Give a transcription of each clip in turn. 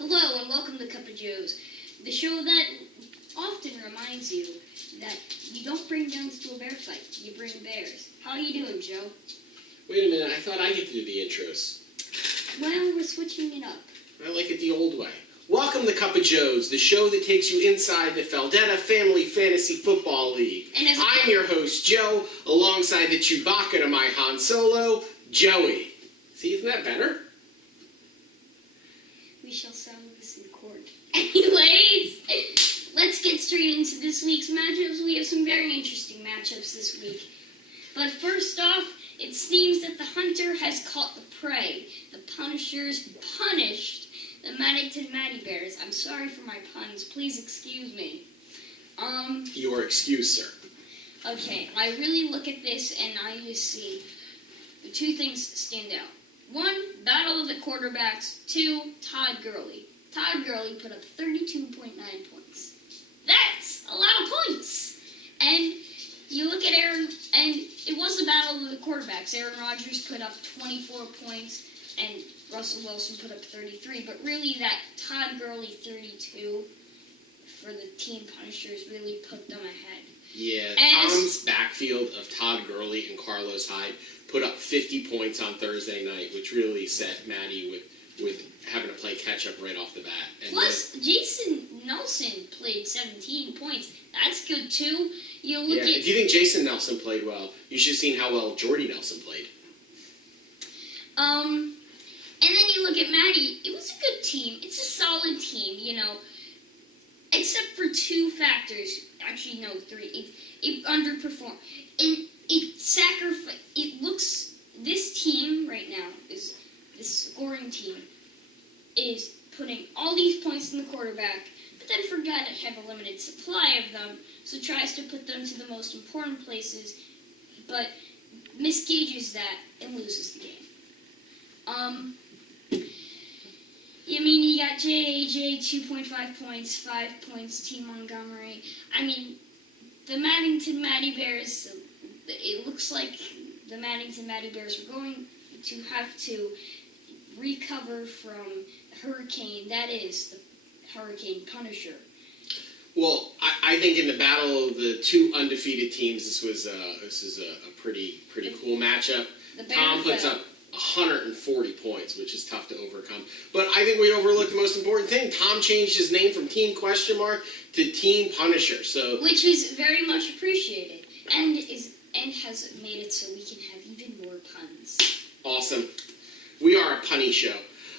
Hello and welcome to Cup of Joe's, the show that often reminds you that you don't bring guns to a bear fight, you bring bears. How are you doing, Joe? Wait a minute, I thought I get to do the intros. Well, we're switching it up. I like it the old way. Welcome to Cup of Joe's, the show that takes you inside the Feldetta Family Fantasy Football League. And I'm your host, Joe, alongside the Chewbacca to my Han Solo, Joey. See, isn't that better? We shall settle this in court. Anyways, let's get straight into this week's matchups. We have some very interesting matchups this week. But first off, it seems that the hunter has caught the prey. The punishers punished the Mady Bears. I'm sorry for my puns. Please excuse me. Your excuse, sir. Okay, I really look at this and I just see the two things stand out. One, battle of the quarterbacks. Two, Todd Gurley. Todd Gurley put up 32.9 points. That's a lot of points. And you look at Aaron, and it was a battle of the quarterbacks. Aaron Rodgers put up 24 points, and Russell Wilson put up 33. But really, that Todd Gurley 32 for the team punishers really put them ahead. Yeah, Tom's backfield of Todd Gurley and Carlos Hyde put up 50 points on Thursday night, which really set Mady with having to play catch-up right off the bat. And plus, Jason Nelson played 17 points. That's good, too. You look at... If you think Jason Nelson played well, you should have seen how well Jordy Nelson played. And then you look at Mady. It was a good team. It's a solid team, you know. Except for two factors. Actually, no, three. It underperformed. And it looks... This team right now, this scoring team, is putting all these points in the quarterback, but then forgot to have a limited supply of them, so tries to put them to the most important places, but misgauges that and loses the game. I mean, you got J.A.J., 2.5 points, 5 points, T. Montgomery. I mean, the Mady Bears, it looks like the Mady Bears are going to have to recover from Hurricane. That is the Hurricane Punisher. Well, I think in the battle of the two undefeated teams, this is a pretty cool matchup. Tom puts up 140 points, which is tough to overcome. But I think we overlooked the most important thing. Tom changed his name from Team Question Mark to Team Punisher. Which was very much appreciated, and has made it so we can have even more puns. Awesome. We are a punny show.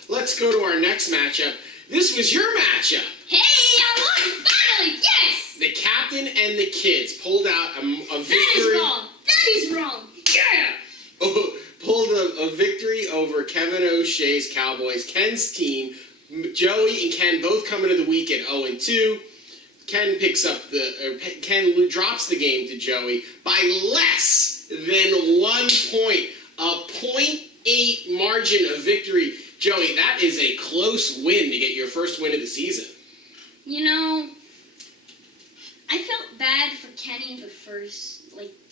Let's go to our next matchup. This was your matchup. Hey, I won! Finally! Yes! The captain and the kids pulled out a victory. That is wrong! That is wrong! Yeah! Pulled a victory over Kevin O'Shea's Cowboys. Ken's team, Joey and Ken both come into the week at 0-2. Ken drops the game to Joey by less than 1 point. A 0.8 margin of victory. Joey, that is a close win to get your first win of the season. You know, I felt bad for Kenny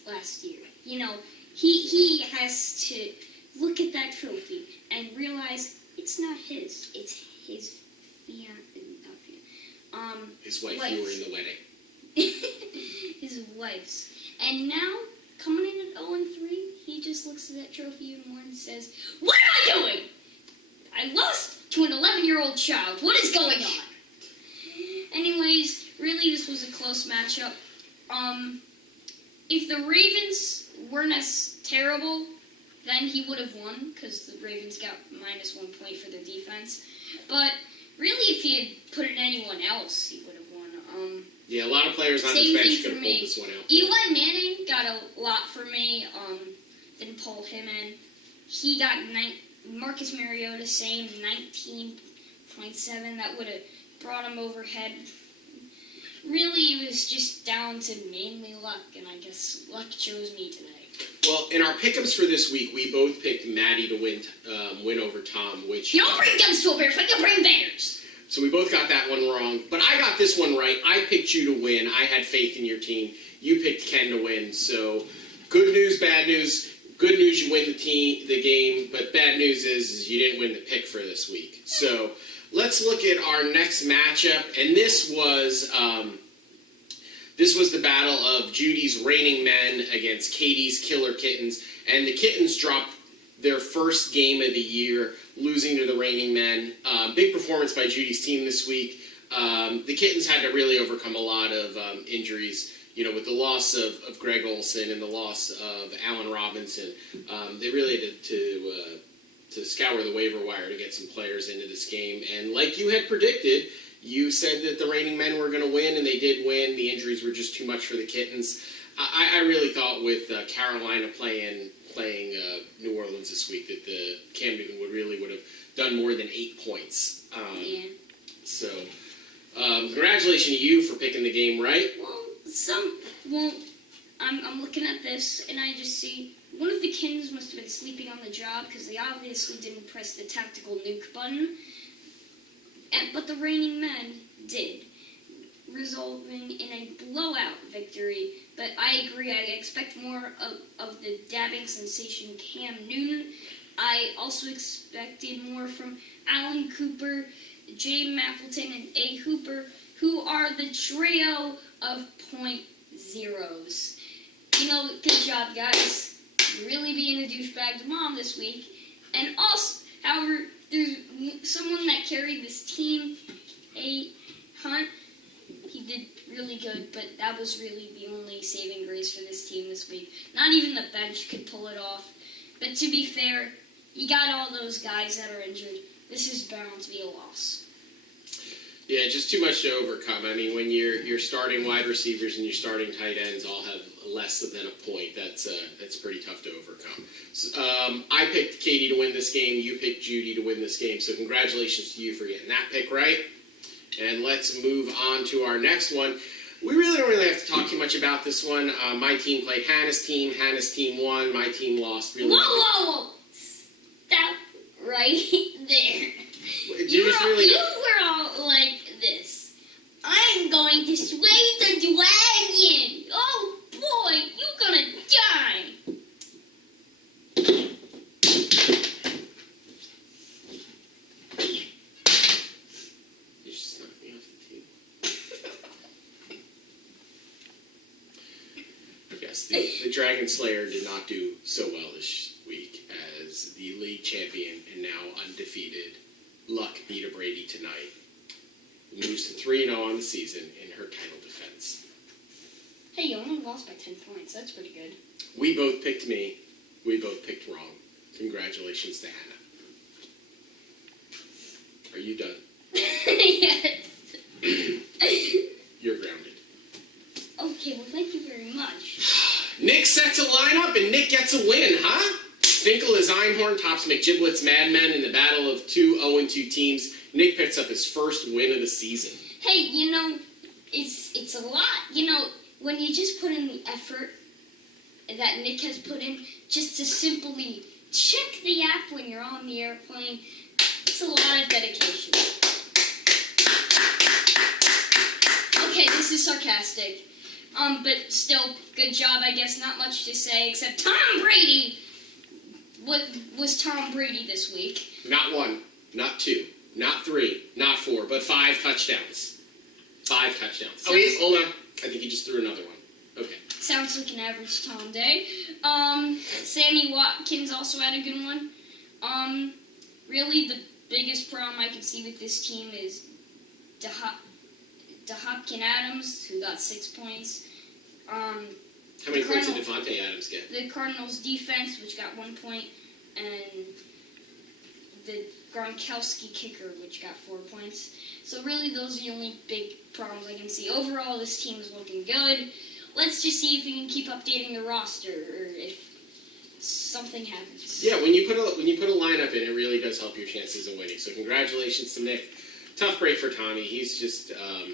last year. You know, he has to look at that trophy and realize it's not his. It's his his wife. You were in the wedding. His wife's. And now, coming in at 0-3, he just looks at that trophy even more and says, "What am I doing? I lost to an 11-year-old child. What is going on?" Anyways, really this was a close matchup. If the Ravens weren't as terrible, then he would have won, because the Ravens got minus 1 point for their defense. But really, if he had put in anyone else, he would have won. Yeah, a lot of players on this bench could have pulled this one out. Eli Manning got a lot for me. Didn't pull him in. He got Marcus Mariota, same, 19.7. That would have brought him overhead. Really, it was just down to mainly luck, and I guess luck chose me today. Well, in our pick'ems for this week, we both picked Mady to win over Tom, which... You don't bring guns to a bear fight, you bring bears! So we both got that one wrong, but I got this one right. I picked you to win. I had faith in your team. You picked Ken to win, so good news, bad news. Good news, you win the game, but bad news is you didn't win the pick for this week. So let's look at our next matchup, and this was the battle of Judys' reigning men against Katie's killer Kittens, and the Kittens dropped their first game of the year, losing to the reigning men. Big performance by Judys' team this week. The Kittens had to really overcome a lot of injuries. With the loss of Greg Olson and the loss of Allen Robinson, they really had to scour the waiver wire to get some players into this game. And like you had predicted, you said that the reigning men were going to win, and they did win. The injuries were just too much for the Kittens. I really thought with Carolina playing New Orleans this week that the Cam Newton would have done more than 8 points. So, congratulations to you for picking the game right. I'm looking at this and I just see one of the Kittens must have been sleeping on the job because they obviously didn't press the tactical nuke button. But the reigning men did, resulting in a blowout victory. But I agree, I expect more of the dabbing sensation Cam Newton. I also expected more from Alan Cooper, Jay Mapleton, and A. Hooper, who are the trio of .0s. Good job, guys. Really being a douchebag to Mom this week. And also, however, there's someone that carried this team, A. Hunt. He did really good, but that was really the only saving grace for this team this week. Not even the bench could pull it off. But to be fair, you got all those guys that are injured. This is bound to be a loss. Yeah, just too much to overcome. I mean, when your starting wide receivers and your starting tight ends all have less than a point, that's pretty tough to overcome. So, I picked Katie to win this game. You picked Judy to win this game. So congratulations to you for getting that pick right. And let's move on to our next one. We really don't have to talk too much about this one. My team played Hannah's team. Hannah's team won. My team lost. Really. Whoa! Stop right there. You were all like this. I'm going to sway the dragon. Oh boy, you're gonna die. You just knocked me off the table. Yes, the Dragonslayer did not do so well this week as the league champion and now undefeated Luck beat a Brady tonight. Moves to 3-0 on the season in her title defense. Hey, you only lost by 10 points. That's pretty good. We both picked me. We both picked wrong. Congratulations to Hannah. Are you done? Yes. You're grounded. Okay, well, thank you very much. Nick sets a lineup and Nick gets a win, huh? Finkle is Einhorn, tops McGiblet's Madmen in the battle of two 0-2 teams. Nick picks up his first win of the season. Hey, it's a lot. When you just put in the effort that Nick has put in, just to simply check the app when you're on the airplane, it's a lot of dedication. Okay, this is sarcastic. But still, good job, I guess. Not much to say, except Tom Brady! What was Tom Brady this week? Not 1, not 2, not 3, not 4, but 5 touchdowns. 5 touchdowns. Hold on. I think he just threw another one. Okay. Sounds like an average Tom day. Sammy Watkins also had a good one. Really, the biggest problem I can see with this team is DeHopkin Adams, who got 6 points. How many points did Devontae Adams get? The Cardinals' defense, which got 1 point, and the Gronkowski kicker, which got 4 points. So really, those are the only big problems I can see. Overall, this team is looking good. Let's just see if we can keep updating the roster, or if something happens. Yeah, when you put a lineup in, it really does help your chances of winning. So congratulations to Nick. Tough break for Tommy. He's just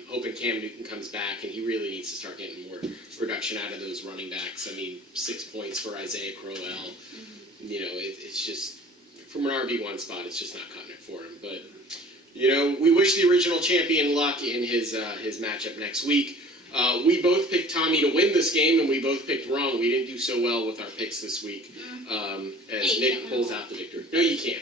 hoping Cam Newton comes back, and he really needs to start getting more production out of those running backs. I mean, 6 points for Isaiah Crowell. Mm-hmm. It's just, from an RB1 spot, it's just not cutting it for him. But, we wish the original champion luck in his matchup next week. We both picked Tommy to win this game, and we both picked wrong. We didn't do so well with our picks this week as Nick pulls out the victory. No, you can't.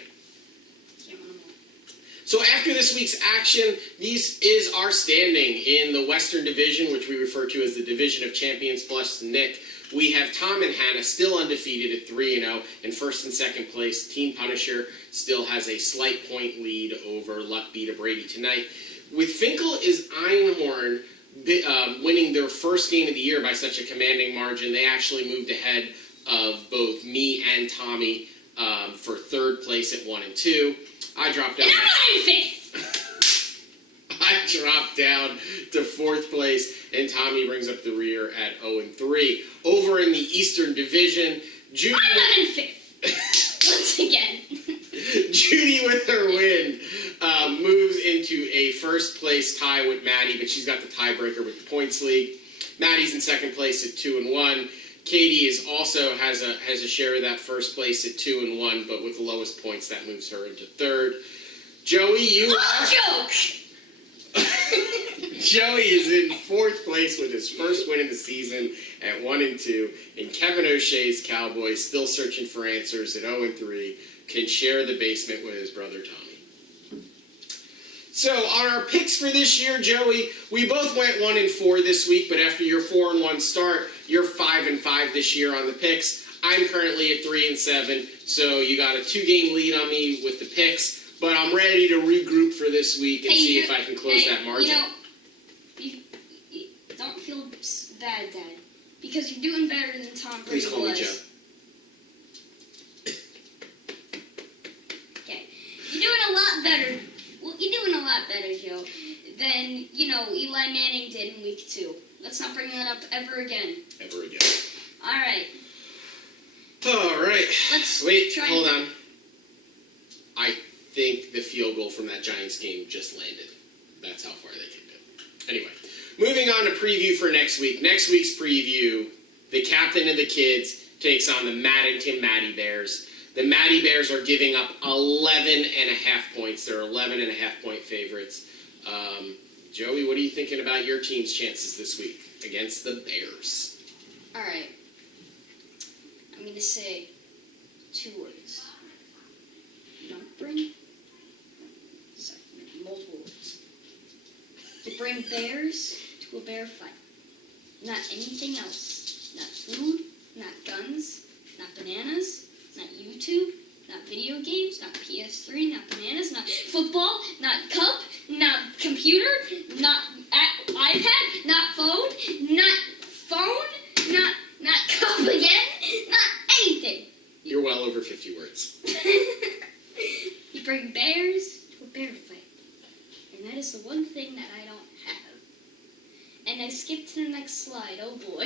So after this week's action, this is our standing in the Western Division, which we refer to as the Division of Champions plus Nick. We have Tom and Hannah still undefeated at 3-0 in first and second place. Team Punisher still has a slight point lead over Luck Be to Brady tonight. With Finkle is Einhorn winning their first game of the year by such a commanding margin. They actually moved ahead of both me and Tommy for third place at 1 and 2. I dropped down. I dropped down to fourth place, and Tommy brings up the rear at 0 and 3. Over in the Eastern Division, Judy. I'm not in fifth. Once again. Judy, with her win, moves into a first place tie with Mady, but she's got the tiebreaker with the points league. Maddie's in second place at 2 and 1. Katie is also has a share of that first place at 2 and 1, but with the lowest points, that moves her into third. Joey, you are. Joke. Joey is in fourth place with his first win of the season at 1 and 2, and Kevin O'Shea's Cowboys, still searching for answers at 0 and 3, can share the basement with his brother Tommy. So on our picks for this year, Joey, we both went 1 and 4 this week, but after your 4 and 1 start, you're 5 and 5 this year on the picks. I'm currently at 3 and 7, so you got a 2-game lead on me with the picks. But I'm ready to regroup for this week and see if I can close that margin. You don't feel bad, Dad, because you're doing better than Tom Brady was. Please call me Joe. Okay, you're doing a lot better. Well, you're doing a lot better, Joe, than Eli Manning did in week 2. Let's not bring that up ever again. Ever again. All right. All right. Wait. Hold on. I think the field goal from that Giants game just landed. That's how far they kicked it. Anyway, moving on to preview for next week. Next week's preview, the captain of the kids takes on the Maddington Mady Bears. The Mady Bears are giving up 11.5 points. They're 11.5 point favorites. Joey, what are you thinking about your team's chances this week against the Bears? All right. I'm going to say 2 words. Don't bring... Sorry, multiple words. To bring bears to a bear fight. Not anything else. Not food, not guns, not bananas, not YouTube, not video games, not PS3, not bananas, not football, not cup, not computer, not iPad, not phone, not cup again, not anything. You're well over 50 words. You bring bears to a bear fight. And that is the one thing that I don't have. And I skip to the next slide. Oh boy.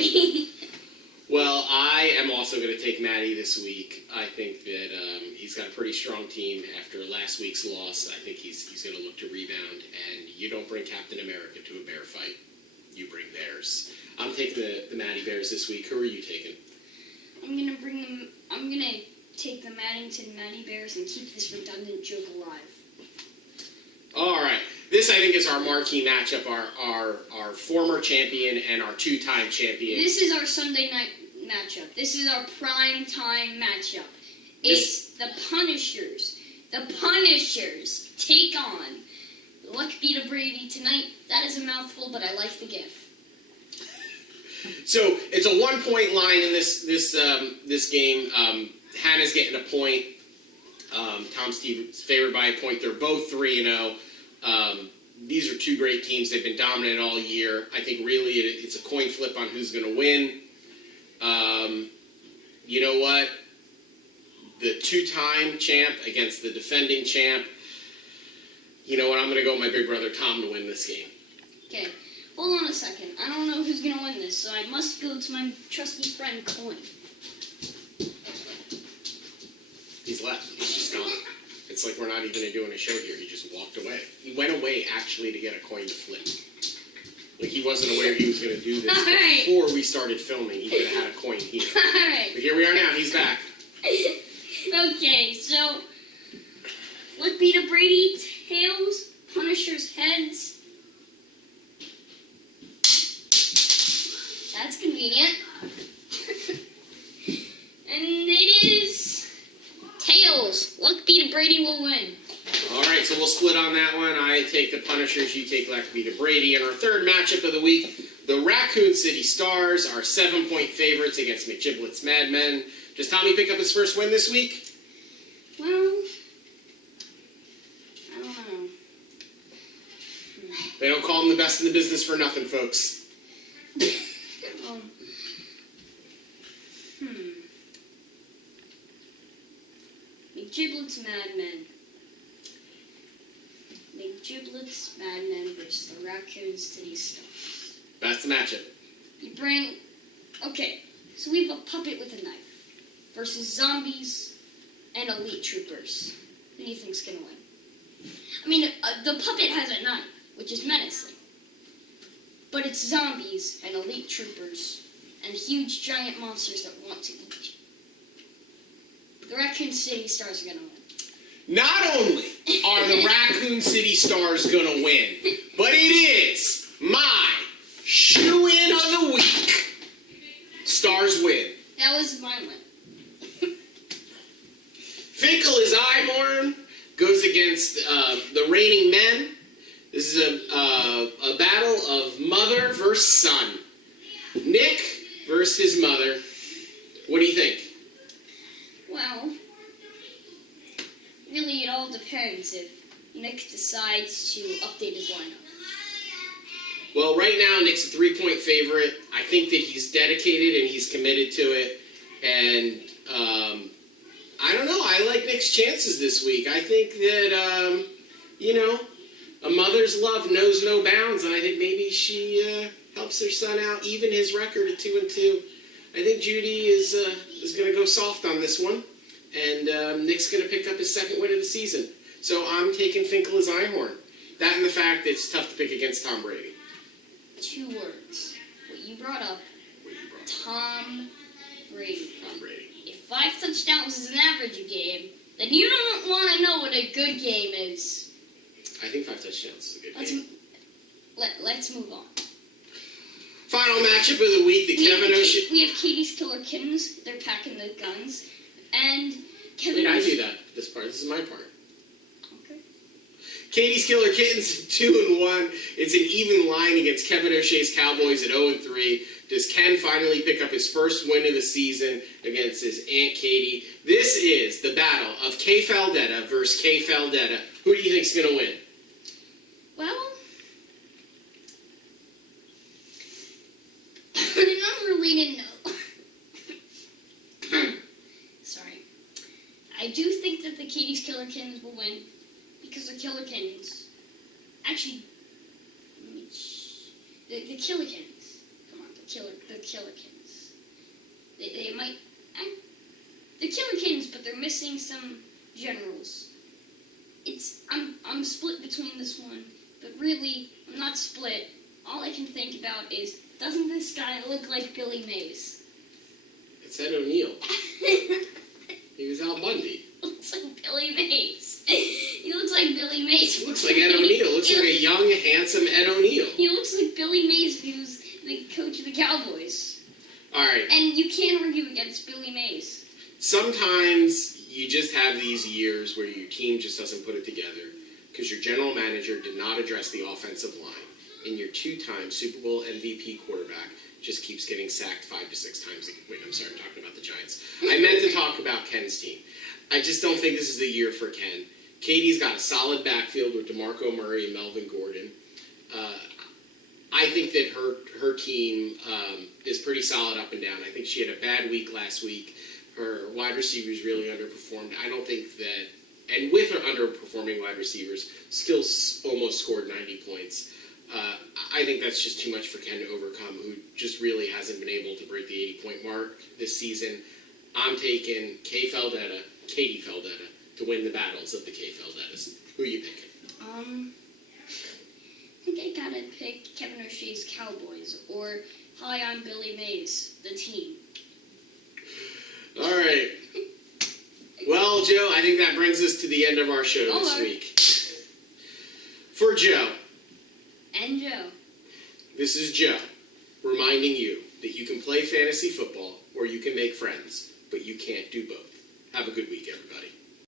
Well, I am also going to take Mady this week. I think that he's got a pretty strong team after last week's loss. I think he's going to look to rebound. And you don't bring Captain America to a bear fight. You bring bears. I'm taking the Mady Bears this week. Who are you taking? I'm going to take the Maddington Mady Bears and keep this redundant joke alive. All right. This, I think, is our marquee matchup, our former champion and our 2-time champion. This is our Sunday night matchup. This is our prime time matchup. It's the Punishers. The Punishers take on Luck Be to Brady tonight. That is a mouthful, but I like the gif. So it's a 1-point line in this game. Hannah's getting a point. Tom Steve's favored by a point. They're both 3-0. These are 2 great teams. They've been dominant all year. I think really it's a coin flip on who's going to win. You know what? The 2-time champ against the defending champ. You know what? I'm going to go with my big brother Tom to win this game. Okay. Hold on a second. I don't know who's going to win this, so I must go to my trusty friend Coin. He's left. He's just gone. It's like we're not even doing a show here. He just walked away. He went away actually to get a coin to flip. Like he wasn't aware he was going to do this before we started filming. He could have had a coin here. All right. But here we are now. He's back. Okay, so Luck Be to Brady, tails, Punisher's heads. That's convenient. And it is tails. Luck Be to Brady will win. All right, so we'll split on that one. I take the Punishers, you take Lackaby to Brady. And our third matchup of the week, the Raccoon City Stars are 7-point favorites against McGiblet's Madmen. Does Tommy pick up his first win this week? Well, I don't know. They don't call him the best in the business for nothing, folks. McGiblet's Madmen. McGiblet's Madmen versus the Raccoon City Stars. That's the matchup. You bring... Okay, so we have a puppet with a knife versus zombies and elite troopers. Who do you think's gonna win? I mean, the puppet has a knife, which is menacing. But it's zombies and elite troopers and huge giant monsters that want to eat you. The Raccoon City Stars are going to win. Not only are the Raccoon City Stars going to win, but it is my shoe-in of the week. Stars win. That was my win. Finkle is Einhorn, goes against the reigning men. This is a battle of mother versus son. Nick versus his mother. What do you think? Well, really it all depends if Nick decides to update his lineup. Well, right now Nick's a 3-point favorite. I think that he's dedicated and he's committed to it. And I don't know. I like Nick's chances this week. I think that, a mother's love knows no bounds. And I think maybe she helps her son out, even his record at 2-2. I think Judy is going to go soft on this one, and Nick's going to pick up his second win of the season. So I'm taking Finkle as Einhorn. That and the fact that it's tough to pick against Tom Brady. 2 words. What you brought up, Tom Brady. Tom Brady. If 5 touchdowns is an average game, then you don't want to know what a good game is. I think 5 touchdowns is a good game. Let's move on. Final matchup of the week, We have Katie's Killer Kittens. They're packing the guns. And Kevin Wait, I do that. This is my part. Okay. Katie's Killer Kittens 2-1. It's an even line against Kevin O'Shea's Cowboys at 0-3. Does Ken finally pick up his first win of the season against his Aunt Katie? This is the battle of K. Faldetta versus K. Faldetta. Who do you think's going to win? Well, I don't really know. Sorry. I do think that the Katie's Killer Kittens will win because the Killer Kittens. Actually, the Killer Kittens. Come on, the Killer Kittens. They might. The Killer Kittens, but they're missing some generals. I'm split between this one, but really, I'm not split. All I can think about is, doesn't this guy look like Billy Mays? It's Ed O'Neill. He was Al Bundy. Looks like Billy Mays. He looks like Billy Mays. He looks like Ed O'Neill. Looks like a young, handsome Ed O'Neill. He looks like Billy Mays if he was the coach of the Cowboys. All right. And you can't argue against Billy Mays. Sometimes you just have these years where your team just doesn't put it together because your general manager did not address the offensive line, and your 2-time Super Bowl MVP quarterback just keeps getting sacked 5 to 6 times. Wait, I'm sorry, I'm talking about the Giants. I meant to talk about Ken's team. I just don't think this is the year for Ken. Katie's got a solid backfield with DeMarco Murray and Melvin Gordon. I think that her team is pretty solid up and down. I think she had a bad week last week. Her wide receivers really underperformed. I don't think that, and with her underperforming wide receivers, still almost scored 90 points. I think that's just too much for Ken to overcome, who just really hasn't been able to break the 80-point mark this season. I'm taking Katie Faldetta, to win the battles of the K. Faldettas. Who are you picking? I think I gotta pick Kevin O'Shea's Cowboys, or hi, I'm Billy Mays, the team. All right. Well, Joe, I think that brings us to the end of our show this week. For Joe. And Joe. This is Joe, reminding you that you can play fantasy football or you can make friends, but you can't do both. Have a good week, everybody.